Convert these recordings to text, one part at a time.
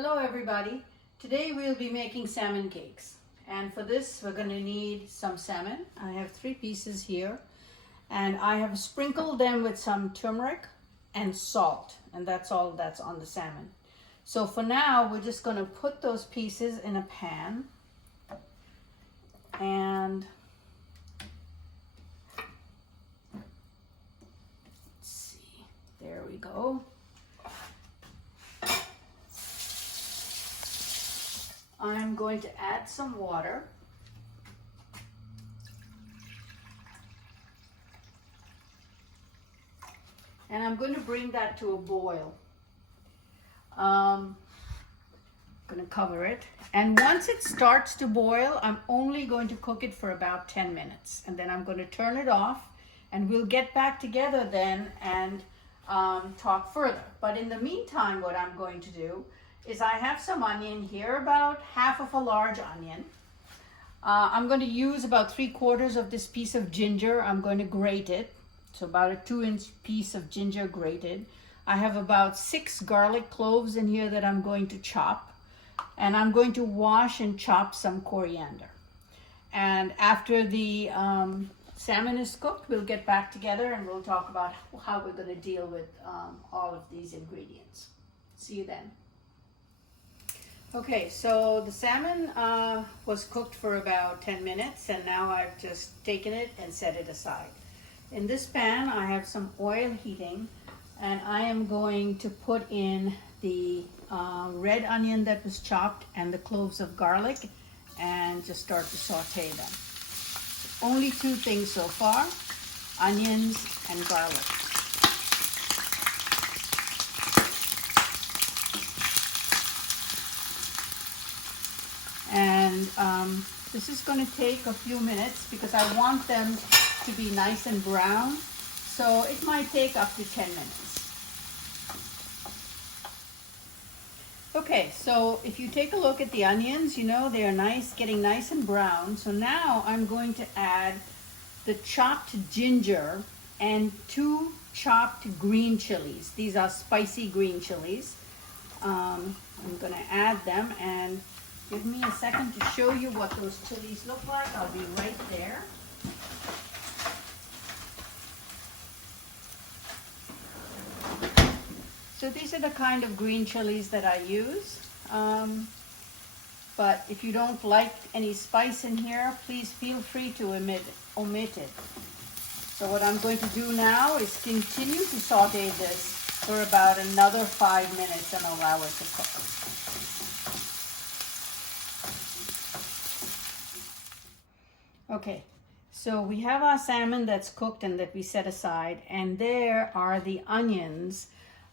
Hello everybody. Today we'll be making salmon cakes, and for this we're going to need some salmon. I have 3 pieces here, and I have sprinkled them with some turmeric and salt, and that's all that's on the salmon. So for now we're just going to put those pieces in a pan, and let's see, there we go. I'm going to add some water. And I'm going to bring that to a boil. I'm going to cover it. And once it starts to boil, I'm only going to cook it for about 10 minutes. And then I'm going to turn it off, and we'll get back together then and talk further. But in the meantime, what I'm going to do is I have some onion here, about half of a large onion. I'm going to use about 3/4 of this piece of ginger. I'm going to grate it. So about a 2-inch piece of ginger grated. I have about 6 garlic cloves in here that I'm going to chop. And I'm going to wash and chop some coriander. And after the salmon is cooked, we'll get back together and we'll talk about how we're going to deal with all of these ingredients. See you then. Okay, so the salmon was cooked for about 10 minutes, and now I've just taken it and set it aside. In this pan, I have some oil heating, and I am going to put in the red onion that was chopped and the cloves of garlic, and just start to saute them. Only 2 things so far: onions and garlic. And this is going to take a few minutes because I want them to be nice and brown. So it might take up to 10 minutes. Okay, so if you take a look at the onions, you know they are getting nice and brown. So now I'm going to add the chopped ginger and 2 chopped green chilies. These are spicy green chilies. I'm going to add them, and give me a second to show you what those chilies look like. I'll be right there. So these are the kind of green chilies that I use. But if you don't like any spice in here, please feel free to omit it. So what I'm going to do now is continue to saute this for about another 5 minutes and allow it to cook. Okay, so we have our salmon that's cooked and that we set aside, and there are the onions.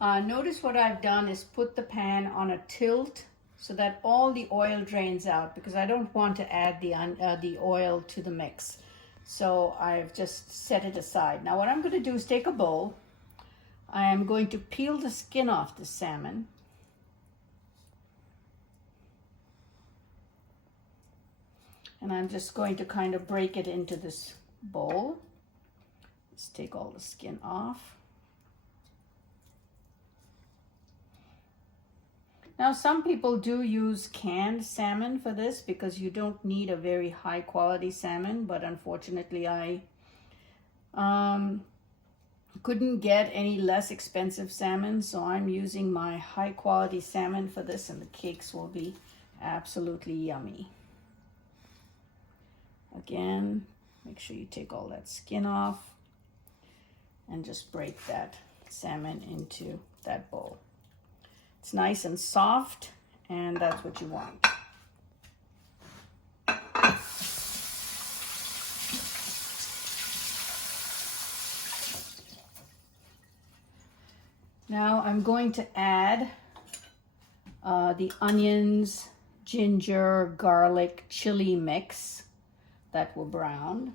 Notice what I've done is put the pan on a tilt so that all the oil drains out, because I don't want to add the oil to the mix. So I've just set it aside. Now what I'm going to do is take a bowl. I am going to peel the skin off the salmon. And I'm just going to kind of break it into this bowl. Let's take all the skin off. Now some people do use canned salmon for this because you don't need a very high quality salmon, but unfortunately I couldn't get any less expensive salmon, so I'm using my high quality salmon for this, and the cakes will be absolutely yummy. Again, make sure you take all that skin off and just break that salmon into that bowl. It's nice and soft, and that's what you want. Now I'm going to add the onions, ginger, garlic, chili mix that were browned.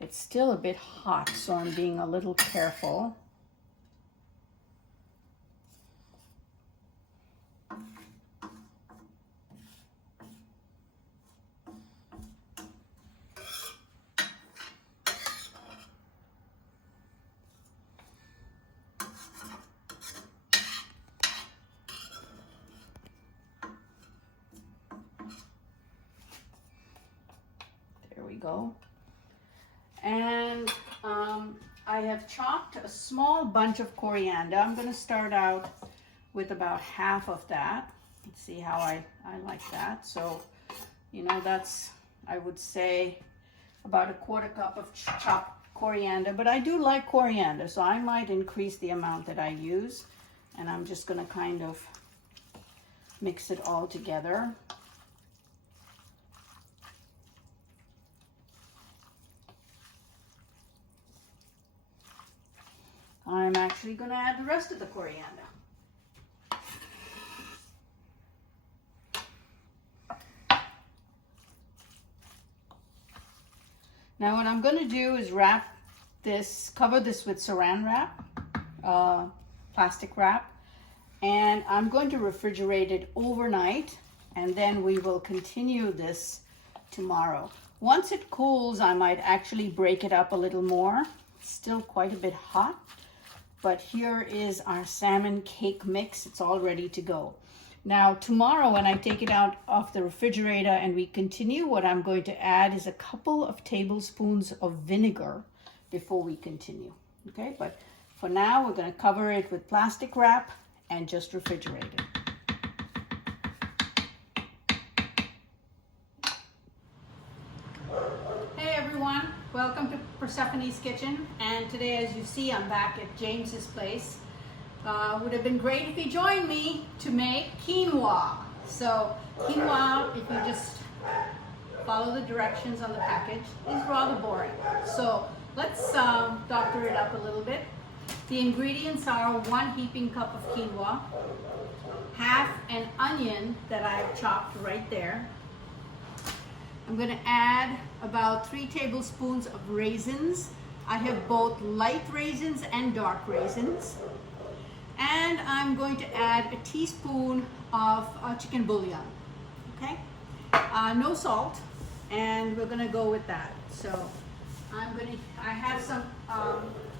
It's still a bit hot, so I'm being a little careful. go. And I have chopped a small bunch of coriander. I'm going to start out with about half of that. Let's see how I like that. So, you know, that's, I would say, about a quarter cup of chopped coriander. But I do like coriander, so I might increase the amount that I use. And I'm just going to kind of mix it all together. I'm actually going to add the rest of the coriander. Now what I'm going to do is wrap this, cover this with saran wrap, plastic wrap, and I'm going to refrigerate it overnight, and then we will continue this tomorrow. Once it cools, I might actually break it up a little more. It's still quite a bit hot. But here is our salmon cake mix. It's all ready to go. Now tomorrow when I take it out of the refrigerator and we continue, what I'm going to add is a couple of tablespoons of vinegar before we continue. Okay, but for now we're going to cover it with plastic wrap and just refrigerate it. Hey everyone. Welcome to Persephone's Kitchen, and today, as you see, I'm back at James's place. Would have been great if he joined me to make quinoa. So quinoa, if you just follow the directions on the package, is rather boring. So let's doctor it up a little bit. The ingredients are 1 heaping cup of quinoa, half an onion that I've chopped right there. I'm going to add about 3 tablespoons of raisins. I have both light raisins and dark raisins. And I'm going to add a teaspoon of chicken bouillon. Okay? No salt, and we're going to go with that. So I have some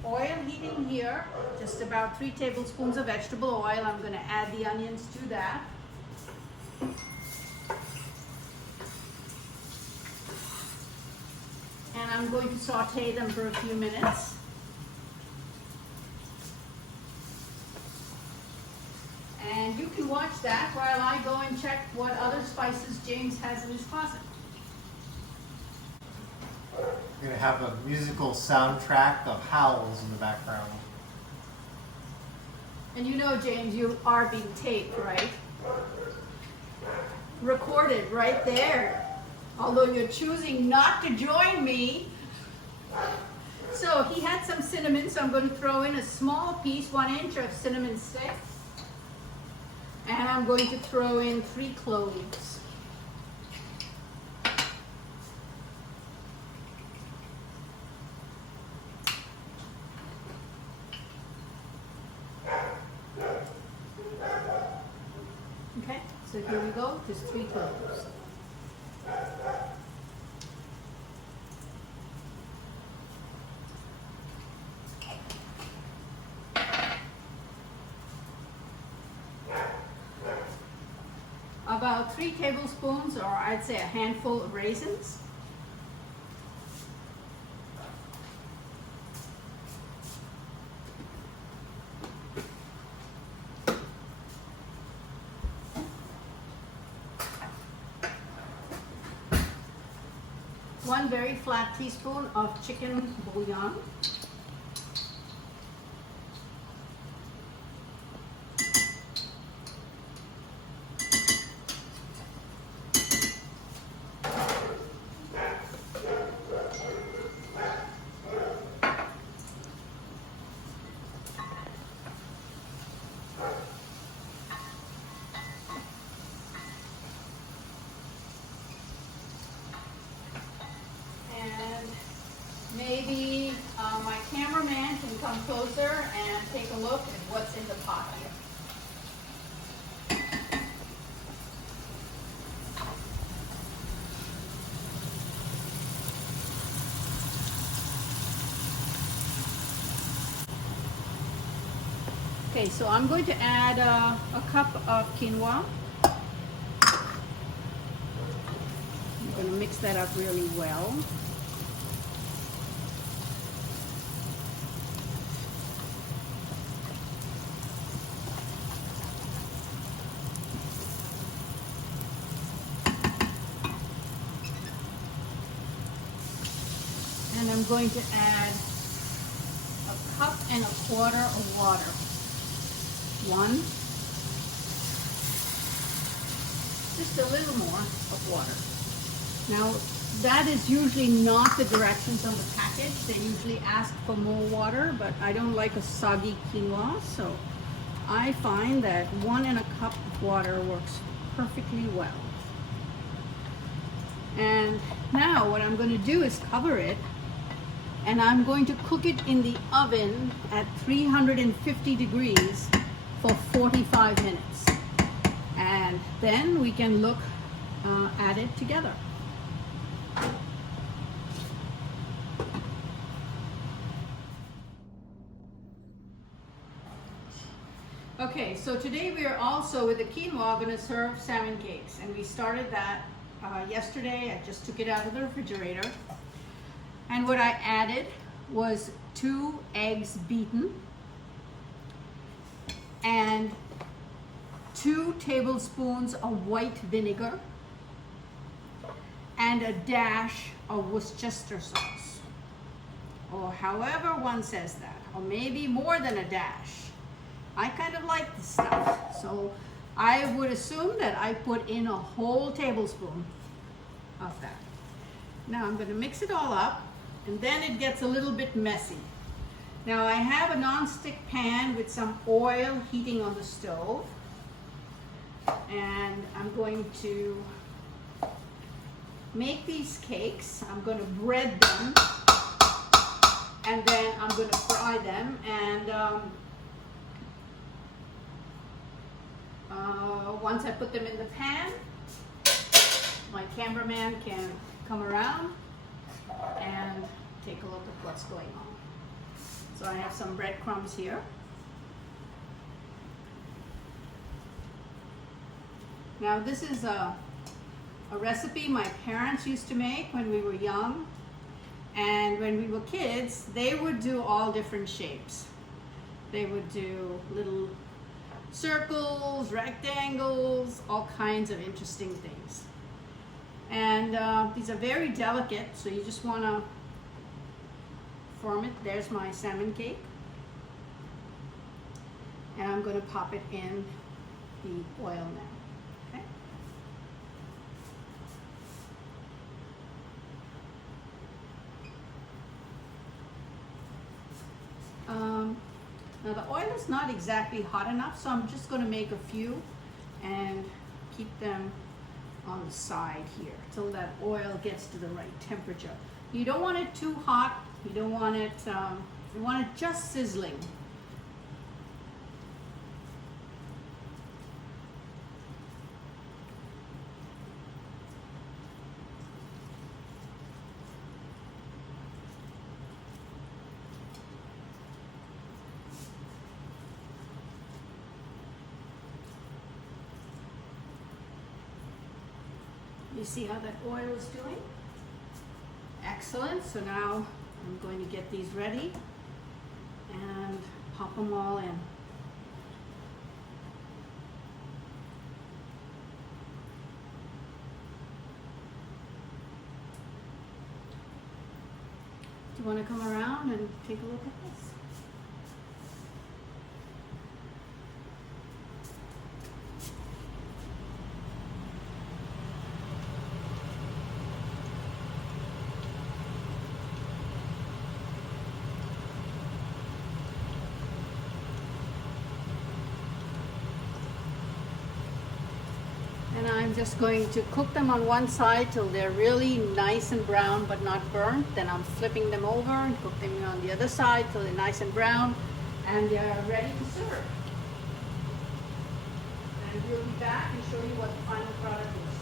oil heating here, just about 3 tablespoons of vegetable oil. I'm going to add the onions to that. And I'm going to saute them for a few minutes. And you can watch that while I go and check what other spices James has in his closet. We're going to have a musical soundtrack of howls in the background. And you know, James, you are being taped, right? Recorded right there. Although you're choosing not to join me. So he had some cinnamon, so I'm going to throw in a small piece, 1 inch of cinnamon stick. And I'm going to throw in 3 cloves. Okay, so here we go, just 3 cloves. About 3 tablespoons, or I'd say a handful of raisins. One very flat teaspoon of chicken bouillon. Maybe my cameraman can come closer and take a look at what's in the pot here. Okay, so I'm going to add a cup of quinoa. I'm going to mix that up really well. I'm going to add 1.25 cups of water. 1, just a little more of water. Now, that is usually not the directions on the package. They usually ask for more water, but I don't like a soggy quinoa, so I find that 1 cup of water works perfectly well. And now what I'm going to do is cover it, and I'm going to cook it in the oven at 350 degrees for 45 minutes. And then we can look at it together. Okay, so today we are also with the quinoa going to serve salmon cakes, and we started that yesterday. I just took it out of the refrigerator, and what I added was 2 eggs beaten and 2 tablespoons of white vinegar and a dash of Worcestershire sauce, or however one says that, or maybe more than a dash. I kind of like this stuff, so I would assume that I put in a whole tablespoon of that. Now I'm going to mix it all up, and then it gets a little bit messy. Now I have a non-stick pan with some oil heating on the stove, and I'm going to make these cakes. I'm going to bread them, and then I'm going to fry them, and once I put them in the pan, my cameraman can come around and take a look at what's going on. So I have some breadcrumbs here. Now this is a recipe my parents used to make when we were young, and when we were kids they would do all different shapes. They would do little circles, rectangles, all kinds of interesting things. And these are very delicate, so you just want to form it. There's my salmon cake. And I'm going to pop it in the oil now. Okay? Now the oil is not exactly hot enough, so I'm just going to make a few and keep them on the side here till that oil gets to the right temperature. You don't want it too hot. You don't want it, you want it just sizzling. You see how that oil is doing? Excellent. So now I'm going to get these ready and pop them all in. Do you want to come around and take a look at this? And I'm just going to cook them on one side till they're really nice and brown but not burnt. Then I'm flipping them over and cook them on the other side till they're nice and brown and they're ready to serve. And we'll be back and show you what the final product is.